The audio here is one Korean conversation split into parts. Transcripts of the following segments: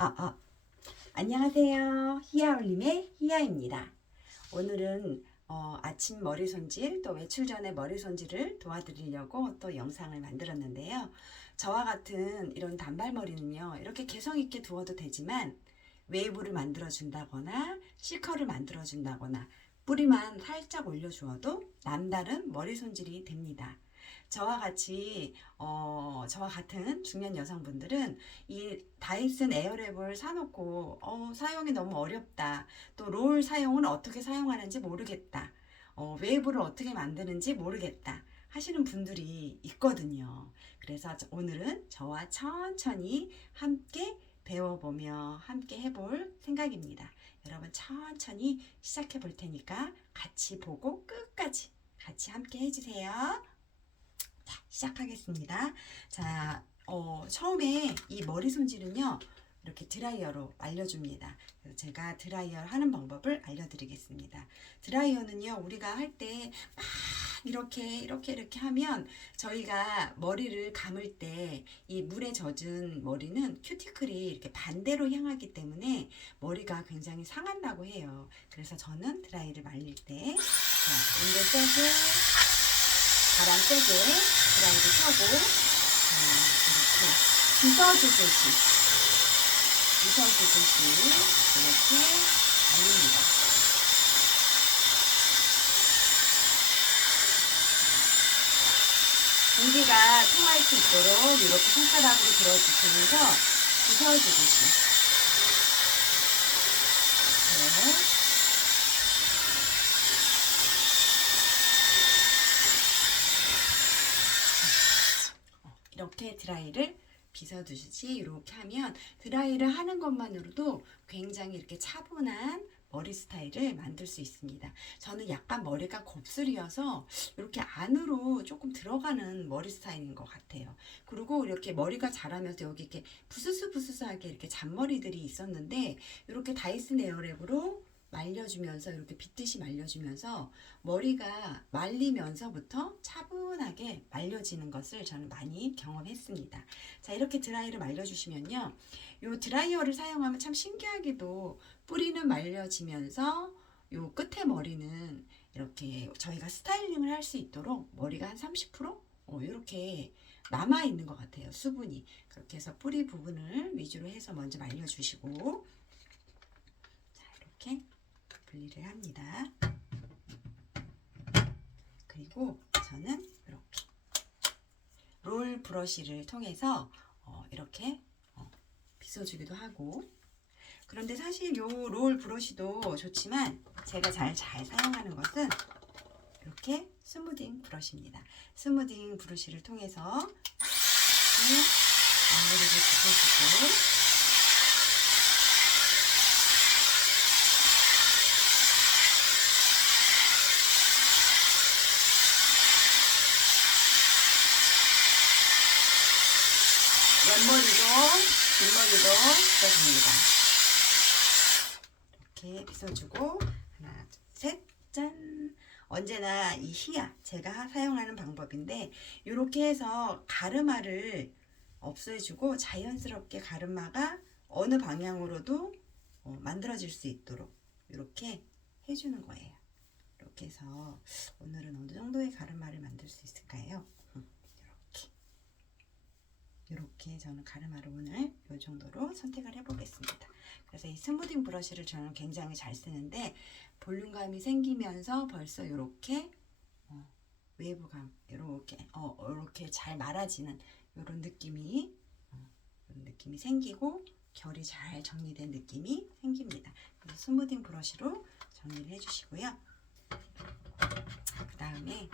아, 아, 안녕하세요. 히아올림의 히아입니다. 오늘은 아침 머리 손질 또 외출 전에 머리 손질을 도와드리려고 또 영상을 만들었는데요. 저와 같은 이런 단발머리는요, 이렇게 개성 있게 두어도 되지만 웨이브를 만들어 준다거나 C컬을 만들어 준다거나 뿌리만 살짝 올려주어도 남다른 머리 손질이 됩니다. 저와 같은 중년 여성분들은 이 다이슨 에어랩을 사놓고 사용이 너무 어렵다. 또 롤 사용은 어떻게 사용하는지 모르겠다. 웨이브를 어떻게 만드는지 모르겠다. 하시는 분들이 있거든요. 그래서 오늘은 저와 천천히 함께 배워보며 함께 해볼 생각입니다. 여러분 천천히 시작해 볼 테니까 같이 보고 끝까지 같이 함께 해주세요. 자, 시작하겠습니다. 자, 처음에 이 머리 손질은요, 이렇게 드라이어로 말려줍니다. 그래서 제가 드라이어 하는 방법을 알려드리겠습니다. 드라이어는요, 우리가 할 때 막 이렇게 하면 저희가 머리를 감을 때 이 물에 젖은 머리는 큐티클이 이렇게 반대로 향하기 때문에 머리가 굉장히 상한다고 해요. 그래서 저는 드라이를 말릴 때, 온도 세게, 바람 세게 드라이를 켜고 이렇게 빗어주듯이 이렇게 말립니다. 공기가 통할 수 있도록 이렇게 손가락으로 들어주시면서 빗어주듯이 이렇게 드라이를 빗어두시지. 이렇게 하면 드라이를 하는 것만으로도 굉장히 이렇게 차분한 머리 스타일을 만들 수 있습니다. 저는 약간 머리가 곱슬이어서 이렇게 안으로 조금 들어가는 머리 스타일인 것 같아요. 그리고 이렇게 머리가 자라면서 여기 이렇게 부스스하게 이렇게 잔머리들이 있었는데 이렇게 다이슨 에어랩으로 말려주면서 이렇게 빗듯이 말려주면서 머리가 말리면서부터 차분하게 말려지는 것을 저는 많이 경험했습니다. 자, 이렇게 드라이를 말려주시면요, 요 드라이어를 사용하면 참 신기하게도 뿌리는 말려지면서 요 끝에 머리는 이렇게 저희가 스타일링을 할 수 있도록 머리가 한 30% 이렇게 남아 있는 것 같아요, 수분이. 그렇게 해서 뿌리 부분을 위주로 해서 먼저 말려주시고, 자, 이렇게 분리를 합니다. 그리고 저는 이렇게 롤 브러쉬를 통해서 이렇게 빗어주기도 하고, 그런데 사실 요 롤 브러쉬도 좋지만 제가 잘 사용하는 것은 이렇게 스무딩 브러쉬입니다. 스무딩 브러쉬를 통해서 이렇게 앞머리를 빗어주고, 옆머리도 뒷머리도 빗어줍니다. 이렇게 빗어주고 하나, 둘, 셋, 짠! 언제나 이 히야 제가 사용하는 방법인데 이렇게 해서 가르마를 없애주고 자연스럽게 가르마가 어느 방향으로도 만들어질 수 있도록 이렇게 해주는 거예요. 이렇게 해서 오늘은 어느 정도의 가르마를 만들 수 있을까요? 이렇게 저는 가르마를 오늘 이 정도로 선택을 해보겠습니다. 그래서 이 스무딩 브러쉬를 저는 굉장히 잘 쓰는데 볼륨감이 생기면서 벌써 이렇게 웨이브감 이렇게 잘 말아지는 이런 느낌이 생기고 결이 잘 정리된 느낌이 생깁니다. 그래서 스무딩 브러쉬로 정리를 해주시고요. 그 다음에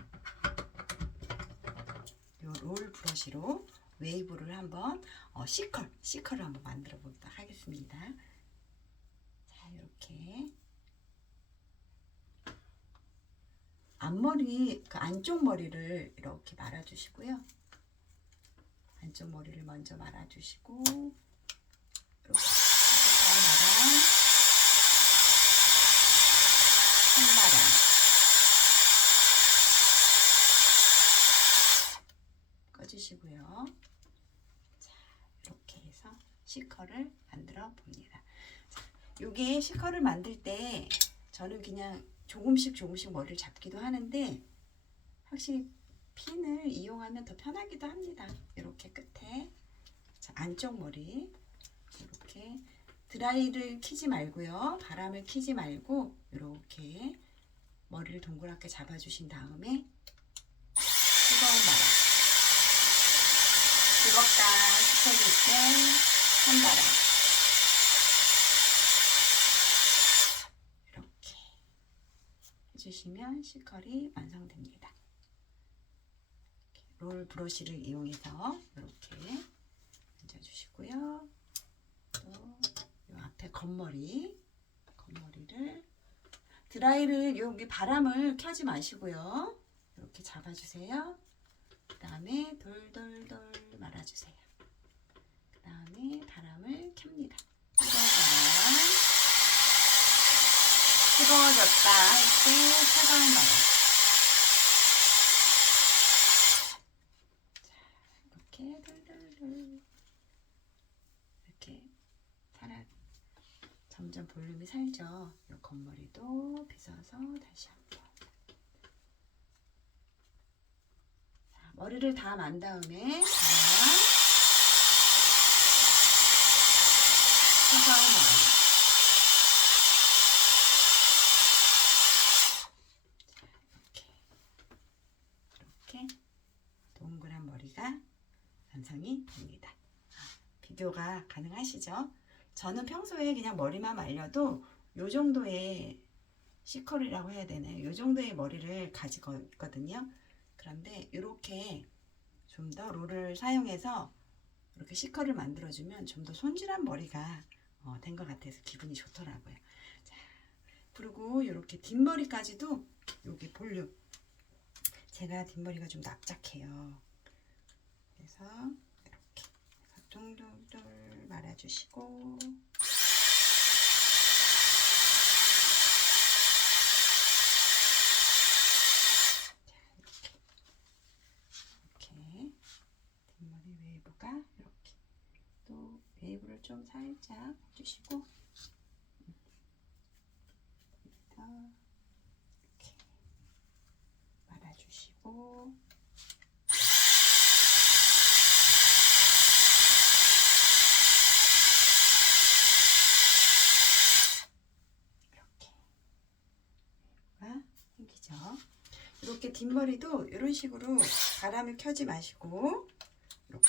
이 롤 브러쉬로 웨이브를 한번 C컬을 한번 만들어 보도록 하겠습니다. 자, 이렇게 앞머리 그 안쪽 머리를 이렇게 말아주시고요. 안쪽 머리를 먼저 말아주시고 이렇게 한마랑 꺼주시고요. 자, 이렇게 해서 C컬을 시컬을 만들어 봅니다. 요게 시컬을 만들 때 저는 그냥 조금씩 머리를 잡기도 하는데 확실히 핀을 이용하면 더 편하기도 합니다. 이렇게 끝에 안쪽 머리 이렇게 드라이를 키지 말고요. 바람을 키지 말고 이렇게 머리를 동그랗게 잡아주신 다음에 뜨거운 바람, 뜨겁다 싶어질 때 찬바람 이렇게 해주시면 시컬이 완성됩니다. 롤 브러쉬를 이용해서 이렇게 얹어주시고요. 또 이 앞에 겉머리를 드라이를 여기 바람을 켜지 마시고요. 이렇게 잡아주세요. 그 다음에 돌돌돌 말아주세요. 그 다음에 바람을 켭니다. 뜨거워졌다 할 때 차가운 바람. 이렇게 돌돌돌 이렇게 점점 볼륨이 살죠. 이 겉머리도 빗어서 다시 한번. 자, 머리를 다 만 다음에 바람, 차가운 바람. 이렇게 동그란 머리가 완성이 됩니다. 비교가 가능하시죠? 저는 평소에 그냥 머리만 말려도 요 정도의 시컬이라고 해야 되나요? 요 정도의 머리를 가지고 있거든요. 그런데 이렇게 좀 더 롤을 사용해서 이렇게 시컬을 만들어주면 좀 더 손질한 머리가 된 것 같아서 기분이 좋더라고요. 자, 그리고 이렇게 뒷머리까지도 여기 볼륨. 제가 뒷머리가 좀 납작해요. 그래서 이렇게 동동돌 말아주시고 이렇게 뒷머리 웨이브가 이렇게 또 웨이브를 좀 살짝 해주시고 이렇게 말아주시고 생기죠. 이렇게 뒷머리도 이런 식으로 바람을 켜지 마시고 이렇게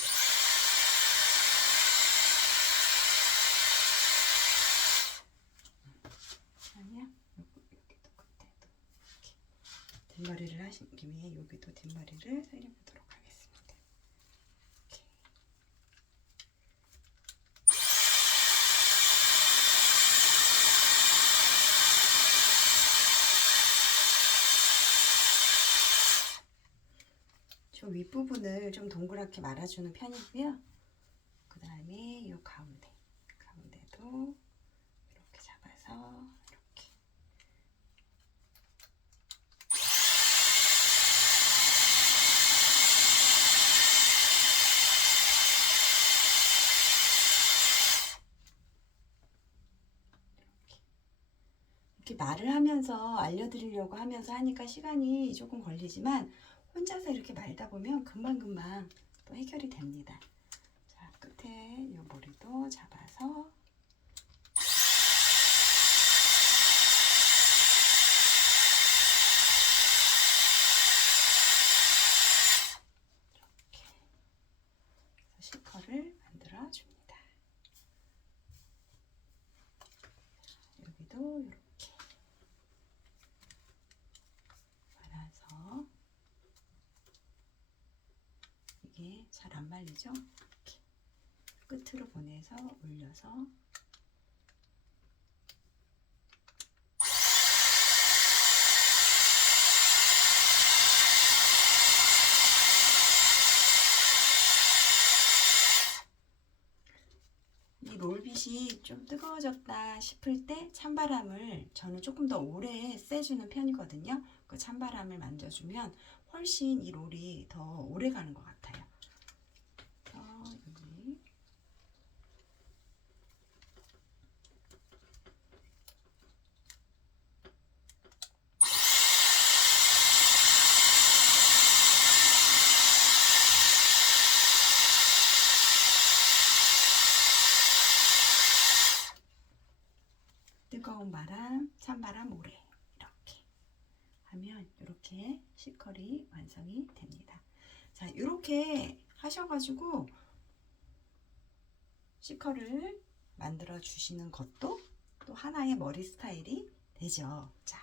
아니야 여기도 끝에도 이렇게 뒷머리를 하신 김에 여기도 뒷머리를 살려보도록 하겠습니다. 이렇게. 저 윗부분을 좀 동그랗게 말아주는 편이고요. 그 다음에 이 가운데도 이렇게 잡아서 이렇게 이렇게 말을 하면서 알려드리려고 하면서 하니까 시간이 조금 걸리지만 혼자서 이렇게 말다 보면 금방금방 또 해결이 됩니다. 자, 끝에 이 머리도 잡아서 이렇게 시컬을 만들어 줍니다. 여기도 이렇게 말아서 이게 잘 안 말리죠? 이렇게 끝으로 보내서 올려서 이 롤빗이 좀 뜨거워졌다 싶을 때 찬바람을 저는 조금 더 오래 쐬주는 편이거든요. 그 찬바람을 만져주면 훨씬 이 롤이 더 오래 가는 것 같아요. 여기 뜨거운 바람, 찬바람 오래 이렇게 하면 이렇게 C컬이 완성이 됩니다. 자, 이렇게 하셔가지고 C컬을 만들어 주시는 것도 또 하나의 머리 스타일이 되죠. 자,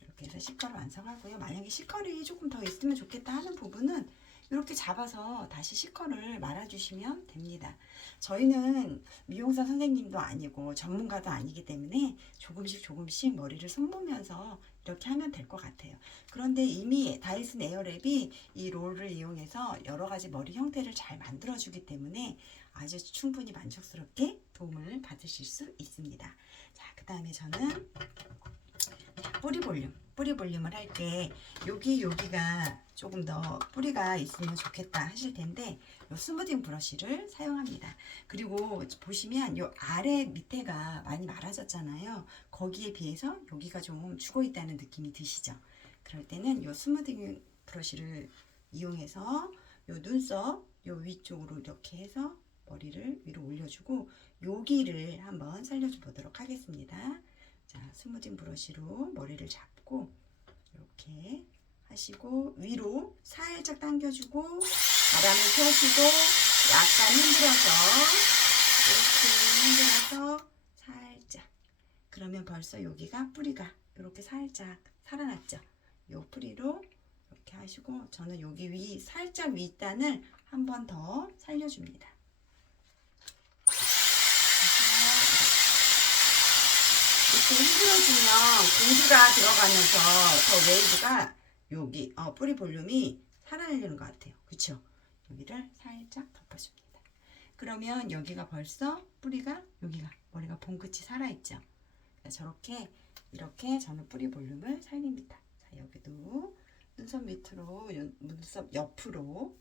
이렇게 해서 C컬을 완성하고요. 만약에 C컬이 조금 더 있으면 좋겠다 하는 부분은 이렇게 잡아서 다시 C컬을 말아주시면 됩니다. 저희는 미용사 선생님도 아니고 전문가도 아니기 때문에 조금씩 머리를 손보면서 이렇게 하면 될 것 같아요. 그런데 이미 다이슨 에어랩이 이 롤을 이용해서 여러 가지 머리 형태를 잘 만들어주기 때문에 아주 충분히 만족스럽게 도움을 받으실 수 있습니다. 자, 그 다음에 저는 뿌리 볼륨을 할 때 여기가 조금 더 뿌리가 있으면 좋겠다 하실 텐데 요 스무딩 브러쉬를 사용합니다. 그리고 보시면 요 아래 밑에가 많이 말아졌잖아요. 거기에 비해서 여기가 좀 죽어 있다는 느낌이 드시죠? 그럴 때는 요 스무딩 브러쉬를 이용해서 요 눈썹 요 위쪽으로 이렇게 해서 머리를 위로 올려주고 여기를 한번 살려줘 보도록 하겠습니다. 자, 스무딩 브러쉬로 머리를 잡고 이렇게 하시고 위로 살짝 당겨주고 바람을 펴시고 약간 흔들어서 살짝, 그러면 벌써 여기가 뿌리가 이렇게 살짝 살아났죠. 요 뿌리로 이렇게 하시고 저는 여기 살짝 윗단을 한 번 더 살려줍니다. 이렇게 흔들어주면 공기가 들어가면서 더 웨이브가 여기 뿌리 볼륨이 살아내는 것 같아요. 그쵸? 여기를 살짝 덮어줍니다. 그러면 여기가 벌써 뿌리가 여기가 머리가 봉끝이 살아있죠. 저렇게 이렇게 저는 뿌리 볼륨을 살립니다. 자, 여기도 눈썹 밑으로 눈썹 옆으로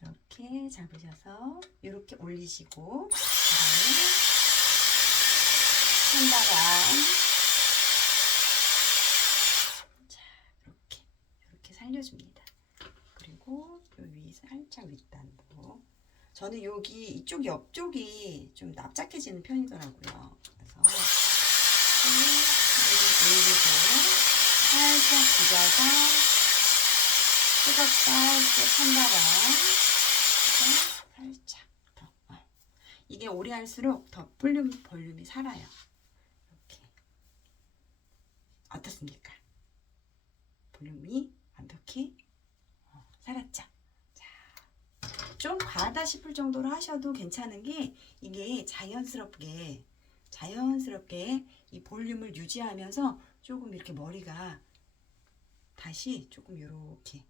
이렇게 잡으셔서 이렇게 올리시고 그다음에 손바람 자, 이렇게 살려줍니다. 그리고 요 위 살짝 윗단도 저는 여기 이쪽 옆쪽이 좀 납작해지는 편이더라고요. 그래서 올리고 살짝 비벼서 뜨겁다 할 때 찬바람 살짝 더 이게 오래 할수록 더 볼륨이 살아요. 이렇게 어떻습니까? 볼륨이 완벽히 살았죠? 자, 좀 과하다 싶을 정도로 하셔도 괜찮은 게 이게 자연스럽게 이 볼륨을 유지하면서 조금 이렇게 머리가 다시 조금 이렇게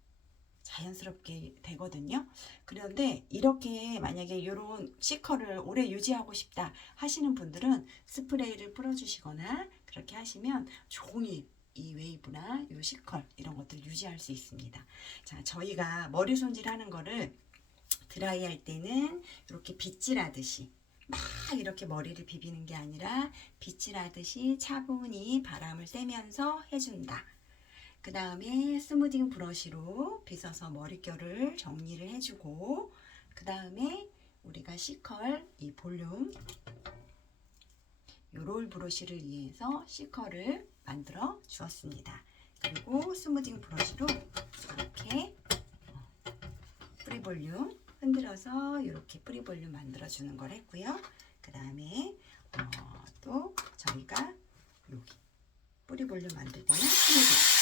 자연스럽게 되거든요. 그런데 이렇게 만약에 이런 C컬을 오래 유지하고 싶다 하시는 분들은 스프레이를 뿌려주시거나 그렇게 하시면 종이 이 웨이브나 요 C컬 이런 것들 유지할 수 있습니다. 자, 저희가 머리 손질하는 거를 드라이 할 때는 이렇게 빗질하듯이 막 이렇게 머리를 비비는 게 아니라 빗질하듯이 차분히 바람을 쐬면서 해준다. 그 다음에 스무딩 브러쉬로 빗어서 머릿결을 정리를 해주고 그 다음에 우리가 C컬 이 볼륨 요 롤 브러쉬를 이용해서 C컬을 만들어 주었습니다. 그리고 스무딩 브러쉬로 이렇게 뿌리 볼륨 흔들어서 이렇게 뿌리 볼륨 만들어 주는 걸 했고요. 그 다음에 또 저희가 여기 뿌리 볼륨 만들 때는 스무딩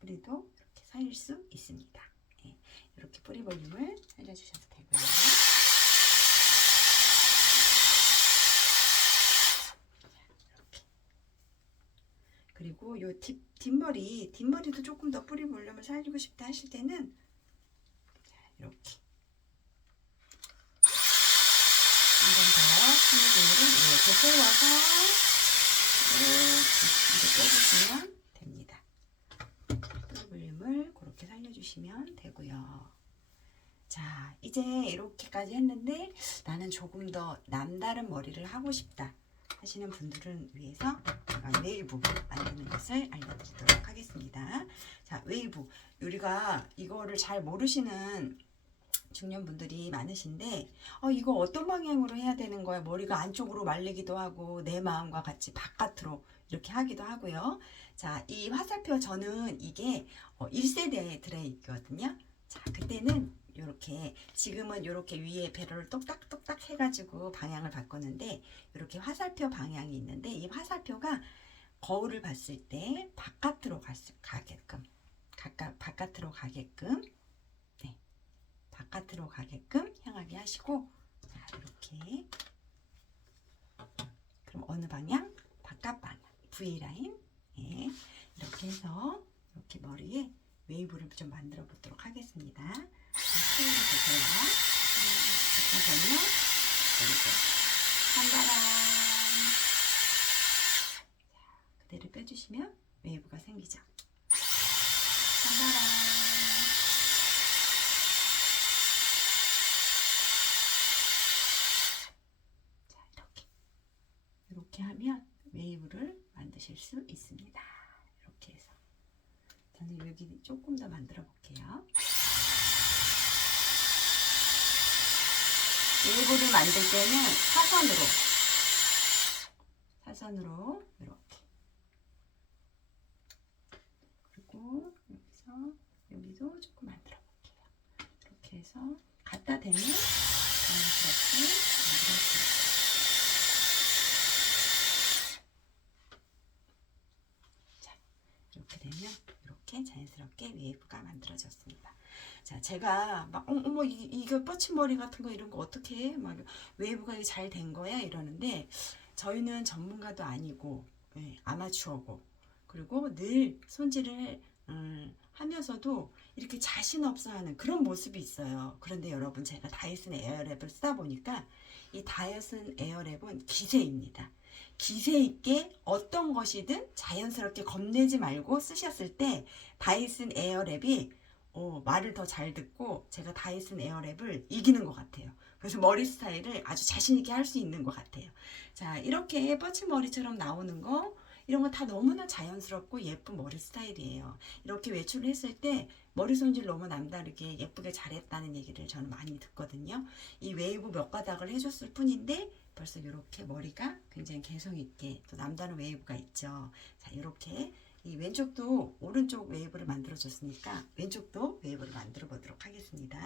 뿌리도 이렇게 살릴 수 있습니다. 네, 이렇게 뿌리 볼륨을 살려주셔도 되고요. 이렇게. 그리고 요 뒷머리도 조금 더 뿌리 볼륨을 살리고 싶다 하실 때는 이렇게 한 번 더 스무딩으로 이렇게 세워서 이렇게 빼주시면 됩니다. 볼륨을 그렇게 살려주시면 되고요. 자, 이제 이렇게까지 했는데 나는 조금 더 남다른 머리를 하고 싶다 하시는 분들은 위해서 제가 웨이브 만드는 것을 알려드리도록 하겠습니다. 자, 웨이브. 우리가 이거를 잘 모르시는 중년분들이 많으신데 이거 어떤 방향으로 해야 되는 거야? 머리가 안쪽으로 말리기도 하고 내 마음과 같이 바깥으로 이렇게 하기도 하고요. 자, 이 화살표 저는 이게 1세대에 들어있거든요. 자, 그때는 이렇게 지금은 이렇게 위에 배를 똑딱똑딱 해가지고 방향을 바꿨는데 이렇게 화살표 방향이 있는데 이 화살표가 거울을 봤을 때 바깥으로 가게끔 바깥으로 가게끔 바깥으로 가게끔 향하게 하시고 자, 이렇게 그럼 어느 방향? 바깥 방향 V라인 이렇게 해서 이렇게 머리에 웨이브를 좀 만들어 보도록 하겠습니다. 스타일을 보세요. 잠깐만요. 이렇게 한 바람 그대로 빼주시면 웨이브가 생기죠. 한 바람 이렇게 하면 웨이브를 만드실 수 있습니다. 이렇게 해서 저는 여기 조금 더 만들어 볼게요. 웨이브를 만들 때는 사선으로 이렇게 그리고 여기도 조금 만들어 볼게요. 이렇게 해서 갖다 대면 자연스럽게 만들어 볼게요. 이렇게 되면 이렇게 자연스럽게 웨이브가 만들어졌습니다. 자, 제가 막 어머 이거 뻗친머리 같은 거 이런 거 어떻게 해? 막 웨이브가 잘 된 거야 이러는데 저희는 전문가도 아니고 아마추어고 그리고 늘 손질을 하면서도 이렇게 자신 없어 하는 그런 모습이 있어요. 그런데 여러분 제가 다이슨 에어랩을 쓰다 보니까 이 다이슨 에어랩은 기세입니다. 기세 있게 어떤 것이든 자연스럽게 겁내지 말고 쓰셨을 때 다이슨 에어랩이 말을 더 잘 듣고 제가 다이슨 에어랩을 이기는 것 같아요. 그래서 머리 스타일을 아주 자신 있게 할 수 있는 것 같아요. 자, 이렇게 뻗친머리처럼 나오는 거 이런 거 다 너무나 자연스럽고 예쁜 머리 스타일이에요. 이렇게 외출을 했을 때 머리 손질 너무 남다르게 예쁘게 잘했다는 얘기를 저는 많이 듣거든요. 이 웨이브 몇 가닥을 해줬을 뿐인데 벌써 이렇게 머리가 굉장히 개성 있게 또 남다른 웨이브가 있죠. 자, 이렇게 이 왼쪽도 오른쪽 웨이브를 만들어 줬으니까 왼쪽도 웨이브를 만들어 보도록 하겠습니다.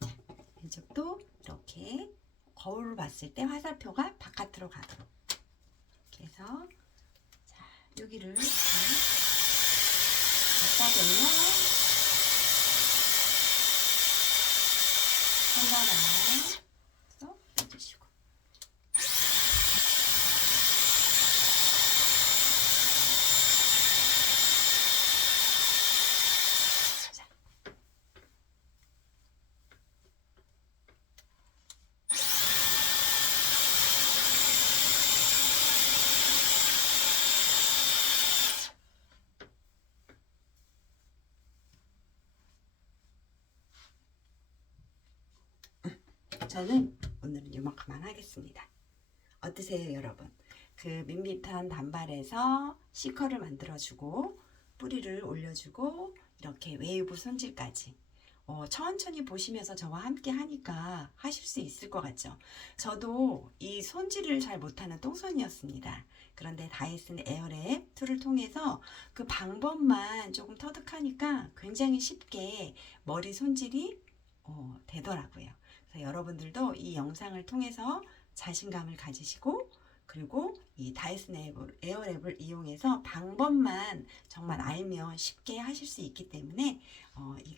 자, 왼쪽도 이렇게 거울을 봤을 때 화살표가 바깥으로 가도록 이렇게 해서 자, 여기를 이렇게 갖다 대면 한바람 빼주시고 자. 저는 오늘은 이만큼만 하겠습니다. 어떠세요 여러분? 그 밋밋한 단발에서 C컬을 만들어주고 뿌리를 올려주고 이렇게 웨이브 손질까지 천천히 보시면서 저와 함께 하니까 하실 수 있을 것 같죠? 저도 이 손질을 잘 못하는 똥손이었습니다. 그런데 다이슨 에어랩 툴을 통해서 그 방법만 조금 터득하니까 굉장히 쉽게 머리 손질이 되더라고요. 그래서 여러분들도 이 영상을 통해서 자신감을 가지시고 그리고 이 다이슨 에어랩을 이용해서 방법만 정말 알면 쉽게 하실 수 있기 때문에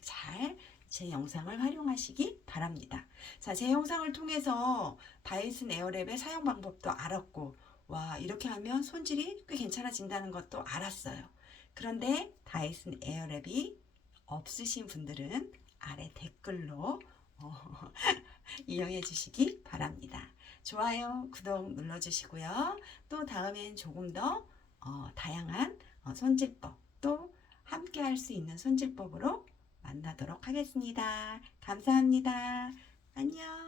잘 제 영상을 활용하시기 바랍니다. 자, 제 영상을 통해서 다이슨 에어랩의 사용 방법도 알았고 와 이렇게 하면 손질이 꽤 괜찮아진다는 것도 알았어요. 그런데 다이슨 에어랩이 없으신 분들은 아래 댓글로 이용해 주시기 바랍니다. 좋아요, 구독 눌러주시고요. 또 다음엔 조금 더 다양한 손질법 또 함께 할 수 있는 손질법으로 만나도록 하겠습니다. 감사합니다. 안녕.